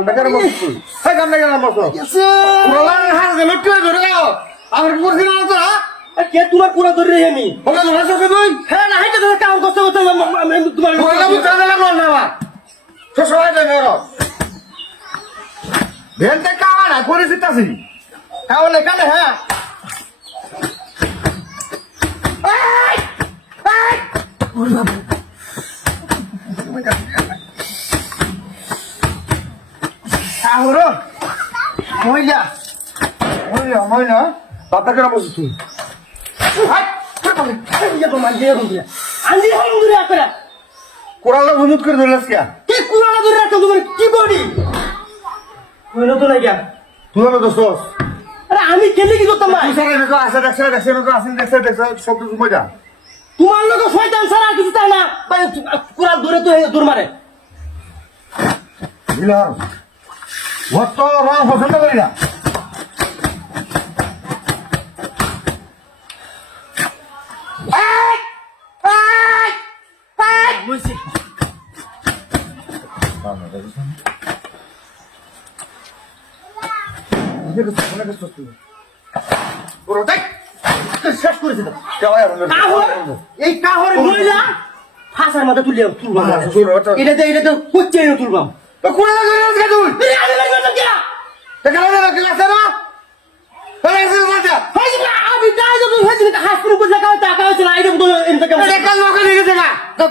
কামটা কেন বসছ এই কামটা কেন বসছ ওলার হাত গেল তুই ধরে যাও আমার করছিস না তো কে তোমার পুরো ধরে রেখে আমি ওকে ধরে সকে তুই হ্যাঁ না হাইটা ধরে কাম করতে করতে তোমার ওলা বুঝা লাগলো না বা তো সবাই যাবে ওরা ভেলতে কাওয়া না পরিস্থিতি আছে কাউলে কানে হ্যাঁ আহরো মইলা মইলা বাতা কেন বসছ তুই হাই ইয়া তো মান দিয়ে গুন্দিয়া আন্দি হল গুন্দিয়া করে কোরালা বুঝুত করে ধরলাস কে কে কুড়ালা ধরে রাখছো তোমার কি বডি হইলো তো না গিয়া তুই না দোস্ত আরে আমি কেলে কি করতাম ভাই তুই সারা দেখো আছে দেখছে সব তো মজা তোমার লোক শয়তান ছাড়া আর কিছু তাই না ভাই কুড়াল ধরে তো দূর মারে বুঝলাম মত রং পছন্দ করি না বুঝছি শেষ করেছে তো এই কাহরে মহিলা ফাঁসার মধ্যে তুলবাম এটা হচ্ছে তুলবাম আমি তাই তো হয়েছিল হাসপুর উপর টাকা টাকা হয়েছিল এটা তো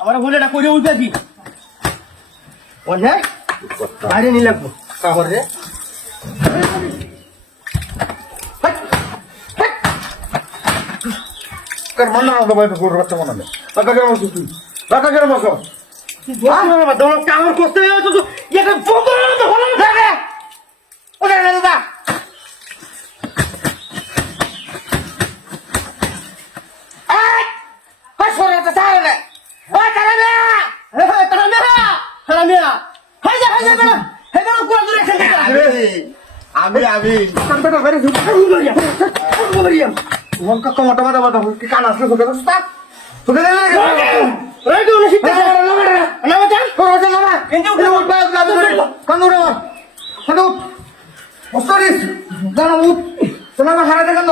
আমার বলেটা করে উঠবে কি বাইরে নিলাম কাহরে কার মন না দবাই তো গরু বাচ্চা মনে বাতা কেন বসছ তুই বাতা কেন বসছ কামড় করতে এটা বন্ধ হলো না ওরে দাদা কান আসলে হারাতে কেন